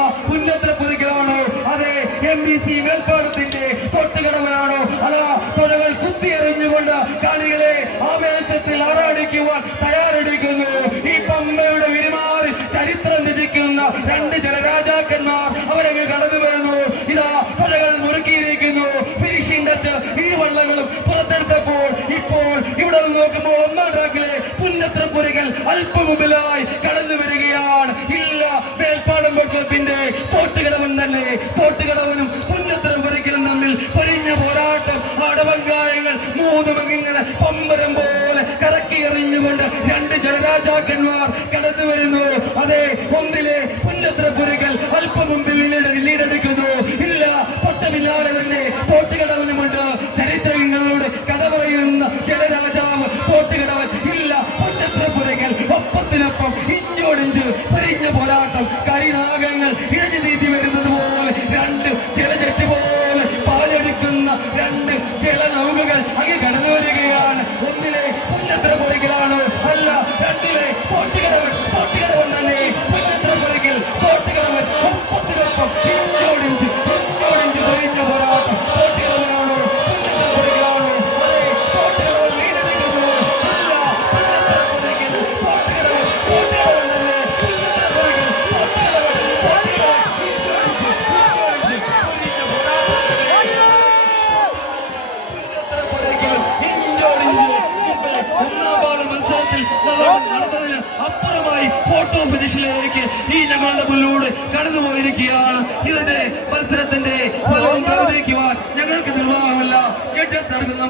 നടക്കുന്ന പുന്നത്രപ്പുരയ്ക്കലാണോ അതെ എം ബി സി മേൽപ്പാടത്തിന്റെ തൊട്ടുകടവനാണോ അതാ തുഴകൾ കുത്തിയെറിഞ്ഞുകൊണ്ട് കാണികളെ ആവേശത്തിൽ ആറാടിക്കുവാൻ തയ്യാറെടുക്കുന്നു. ഈ പമ്പയുടെ വിരുമാറി ചരിത്രം രചിക്കുന്ന രണ്ട് ജലരാജാക്കന്മാർ അവരങ്ങ് കടന്നു വരുന്നു. ഇതാ തുഴകൾ മുറുക്കിയിരിക്കുന്നു. ഫിനിഷിംഗ് ടച്ച് ഈ വള്ളങ്ങളും പുറത്തെടുത്തപ്പോൾ ഇപ്പോൾ ഇവിടെ നോക്കുമ്പോൾ ഒന്നാം ട്രാക്കിലെ പുന്നത്രപ്പുരകൾ അല്പം മുമ്പിലായി കടന്നു വരികയാണ്. ഇല്ല മേൽപ്പാടം ക്ലബിന്റെ തോട്ടുകടവൻ തന്നെ. തോട്ടുകടവനും പുന്നത്തരം പറിക്കലും തമ്മിൽ പൊരിഞ്ഞ പോരാട്ടം. അടവങ്കായങ്ങൾ മൂന്നും ഇങ്ങനെ പമ്പരം പോലെ കറക്കി എറിഞ്ഞുകൊണ്ട് രണ്ട് ജനരാജാക്കന്മാർ കടന്നു വരുന്നു. അതെ ഒന്നിലെ പുന്നത്രപ്പുരകൾ അല്പം മുമ്പിൽ ലീഡ് ലീഡെടുക്കുന്നു. ഇല്ല തൊട്ട തന്നെ തോട്ടുകടവനുമുണ്ട് ചരിത്രങ്ങളോട് കഥ പറയുന്ന ജനരാജാവ് തോട്ടുകടവൻ ഇല്ല പുന്നത്രപ്പുരകൾ ഒപ്പത്തിനൊപ്പം രണ്ട് നമുക്കുകൾ അങ്ങ് കടന്നു വരികയാണ് ഒന്നിലെ പുന്നത്ര മുന്നിലൂടെ കടന്നു പോയിരിക്കുകയാണ് ഇതിന്റെ മത്സരത്തിന്റെ ഫലവും പ്രവചിക്കുവാൻ ഞങ്ങൾക്ക് നിർവാഹമില്ല. ജഡ്ജസ് നൽകുന്ന